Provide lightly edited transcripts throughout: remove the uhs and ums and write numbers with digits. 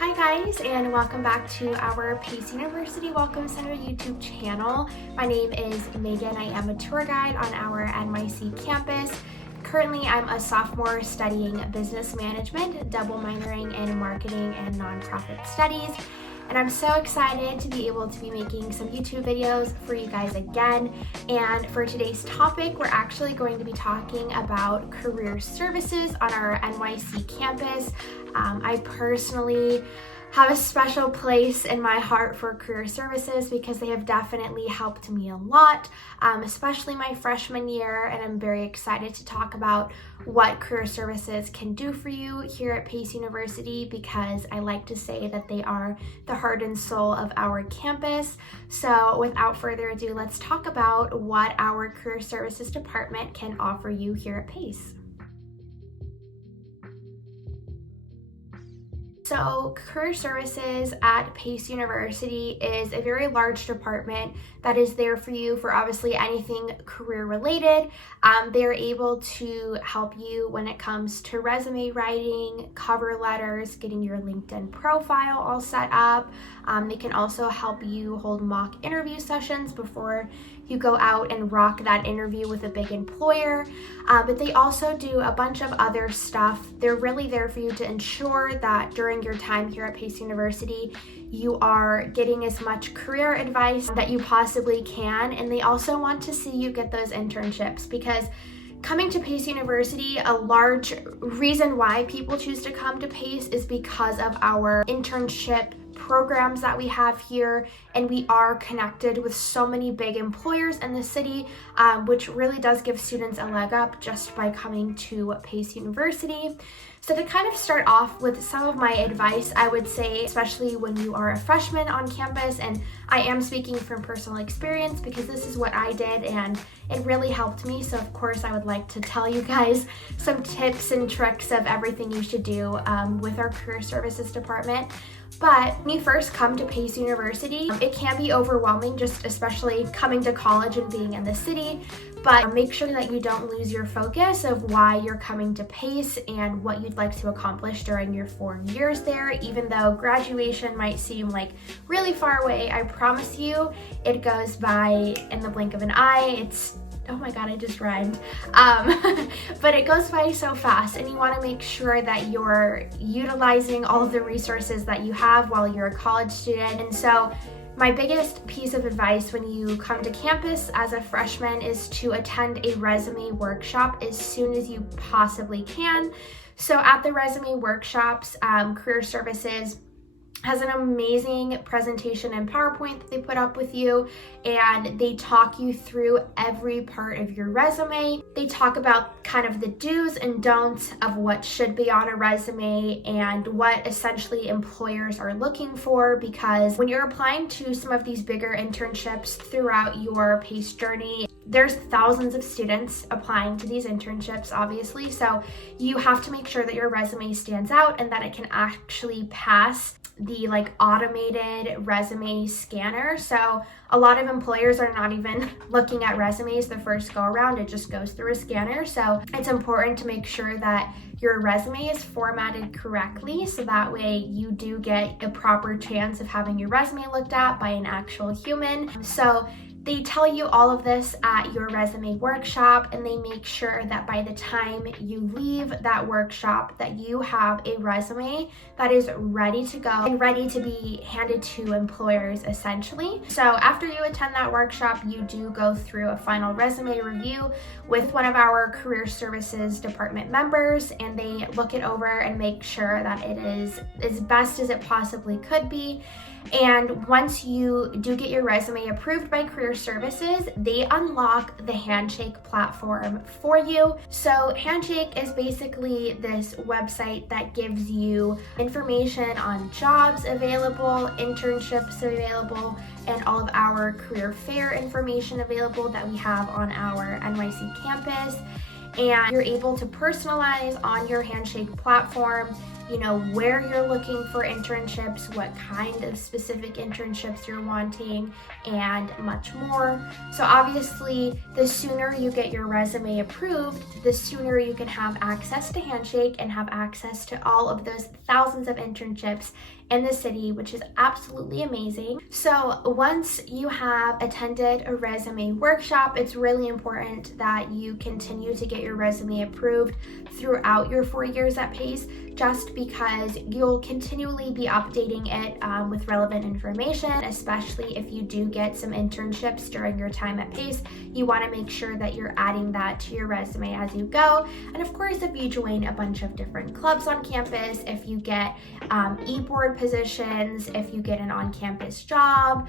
Hi guys, and welcome back to our Pace University Welcome Center YouTube channel. My name is Megan. I am a tour guide on our NYC campus. Currently, I'm a sophomore studying business management, double minoring in marketing and nonprofit studies. And I'm so excited to be able to be making some YouTube videos for you guys again. And for today's topic, we're actually going to be talking about career services on our NYC campus. I personally have a special place in my heart for career services because they have definitely helped me a lot, especially my freshman year, and I'm very excited to talk about what career services can do for you here at Pace University because I like to say that they are the heart and soul of our campus. So without further ado, let's talk about what our career services department can offer you here at Pace. So career services at Pace University is a very large department that is there for you for obviously anything career related. They're able to help you when it comes to resume writing, cover letters, getting your LinkedIn profile all set up. They can also help you hold mock interview sessions before you go out and rock that interview with a big employer. But they also do a bunch of other stuff. They're really there for you to ensure that during your time here at Pace University, you are getting as much career advice that you possibly can. And they also want to see you get those internships because coming to Pace University, a large reason why people choose to come to Pace is because of our internship programs that we have here, and we are connected with so many big employers in the city, which really does give students a leg up just by coming to Pace University. So to kind of start off with some of my advice, I would say, especially when you are a freshman on campus, and I am speaking from personal experience because this is what I did and it really helped me. So of course I would like to tell you guys some tips and tricks of everything you should do with our career services department. But when you first come to Pace University, it can be overwhelming, just especially coming to college and being in the city. But make sure that you don't lose your focus of why you're coming to Pace and what you'd like to accomplish during your 4 years there. Even though graduation might seem like really far away, I promise you it goes by in the blink of an eye. Oh my God, I just rhymed. But it goes by so fast, and you want to make sure that you're utilizing all of the resources that you have while you're a college student. And so my biggest piece of advice when you come to campus as a freshman is to attend a resume workshop as soon as you possibly can. So at the resume workshops, career services has an amazing presentation and PowerPoint that they put up with you, and they talk you through every part of your resume. They talk about kind of the do's and don'ts of what should be on a resume and what essentially employers are looking for, because when you're applying to some of these bigger internships throughout your PACE journey, there's thousands of students applying to these internships, obviously. So you have to make sure that your resume stands out and that it can actually pass the automated resume scanner. So a lot of employers are not even looking at resumes the first go around. It just goes through a scanner. So it's important to make sure that your resume is formatted correctly so that way you do get a proper chance of having your resume looked at by an actual human. So they tell you all of this at your resume workshop, and they make sure that by the time you leave that workshop that you have a resume that is ready to go and ready to be handed to employers essentially. So after you attend that workshop, you do go through a final resume review with one of our career services department members, and they look it over and make sure that it is as best as it possibly could be. And once you do get your resume approved by career services, they unlock the Handshake platform for you. So Handshake is basically this website that gives you information on jobs available, internships available, and all of our career fair information available that we have on our NYC campus. And you're able to personalize on your Handshake platform where you're looking for internships, what kind of specific internships you're wanting, and much more. So obviously, the sooner you get your resume approved, the sooner you can have access to Handshake and have access to all of those thousands of internships in the city, which is absolutely amazing. So once you have attended a resume workshop, it's really important that you continue to get your resume approved throughout your 4 years at Pace, just because you'll continually be updating it with relevant information, especially if you do get some internships during your time at Pace. You want to make sure that you're adding that to your resume as you go. And of course, if you join a bunch of different clubs on campus, if you get e-board positions, if you get an on-campus job,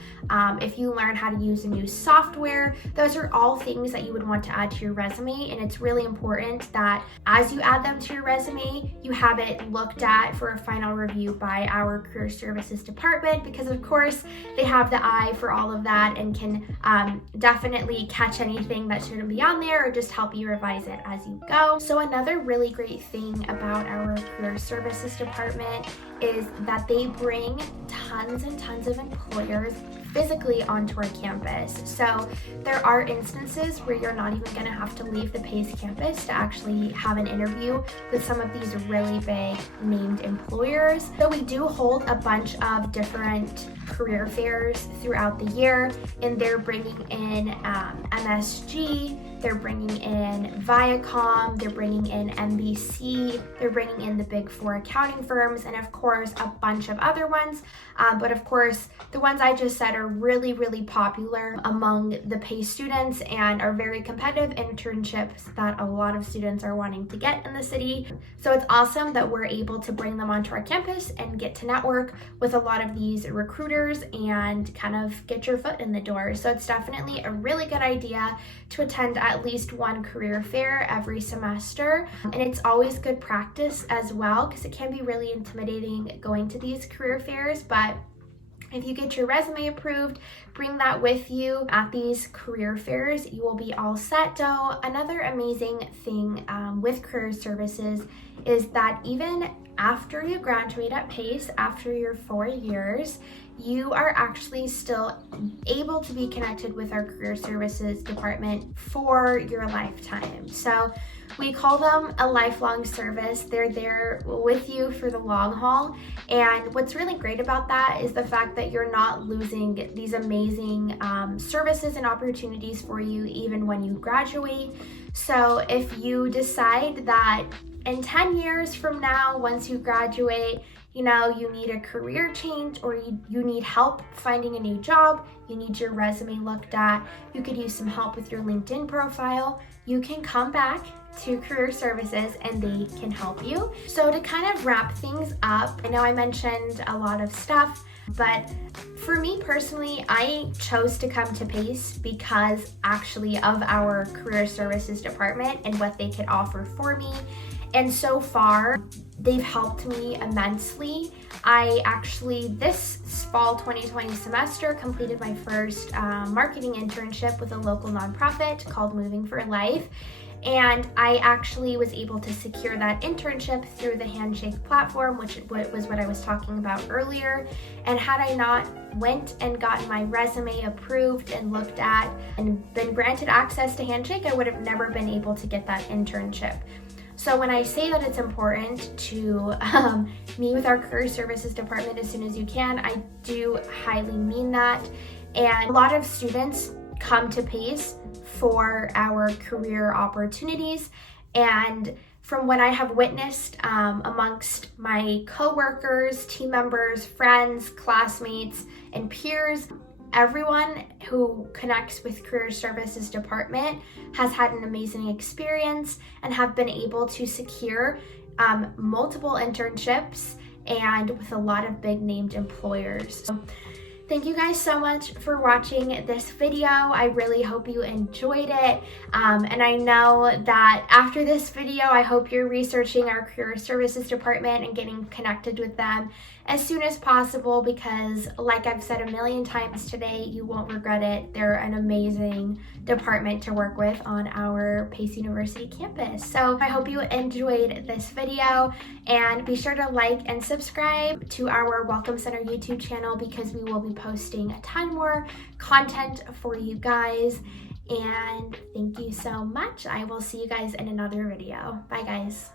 if you learn how to use a new software, those are all things that you would want to add to your resume. And it's really important that as you add them to your resume, you have it looked at for a final review by our career services department, because of course they have the eye for all of that and can definitely catch anything that shouldn't be on there or just help you revise it as you go. So another really great thing about our career services department is that they bring tons and tons of employers physically onto our campus. So there are instances where you're not even going to have to leave the Pace campus to actually have an interview with some of these really big named employers. So we do hold a bunch of different career fairs throughout the year, and they're bringing in MSG, they're bringing in Viacom, they're bringing in NBC, they're bringing in the big four accounting firms, and of course a bunch of other ones. But of course, the ones I just said are really, really popular among the Pace students and are very competitive internships that a lot of students are wanting to get in the city. So it's awesome that we're able to bring them onto our campus and get to network with a lot of these recruiters and kind of get your foot in the door. So it's definitely a really good idea to attend at least one career fair every semester. And it's always good practice as well, because it can be really intimidating going to these career fairs. But if you get your resume approved, bring that with you at these career fairs, you will be all set. So another amazing thing with career services is that even after you graduate at Pace, after your 4 years, you are actually still able to be connected with our career services department for your lifetime. So we call them a lifelong service. They're there with you for the long haul. And what's really great about that is the fact that you're not losing these amazing services and opportunities for you even when you graduate. So if you decide that in 10 years from now, once you graduate, you need a career change, or you need help finding a new job, you need your resume looked at, you could use some help with your LinkedIn profile, you can come back to career services and they can help you. So to kind of wrap things up, I know I mentioned a lot of stuff, but for me personally, I chose to come to Pace because actually of our career services department and what they could offer for me. And so far, they've helped me immensely. I actually, this fall 2020 semester, completed my first marketing internship with a local nonprofit called Moving for Life. And I actually was able to secure that internship through the Handshake platform, which was what I was talking about earlier. And had I not went and gotten my resume approved and looked at and been granted access to Handshake, I would have never been able to get that internship. So when I say that it's important to meet with our career services department as soon as you can, I do highly mean that. And a lot of students come to Pace for our career opportunities. And from what I have witnessed amongst my coworkers, team members, friends, classmates, and peers, everyone who connects with career services department has had an amazing experience and have been able to secure multiple internships and with a lot of big named employers. So, thank you guys so much for watching this video. I really hope you enjoyed it. And I know that after this video, I hope you're researching our career services department and getting connected with them as soon as possible because, like I've said a million times today, you won't regret it. They're an amazing department to work with on our Pace University campus. So I hope you enjoyed this video, and be sure to like and subscribe to our Welcome Center YouTube channel because we will be posting a ton more content for you guys. And thank you so much. I will see you guys in another video. Bye guys.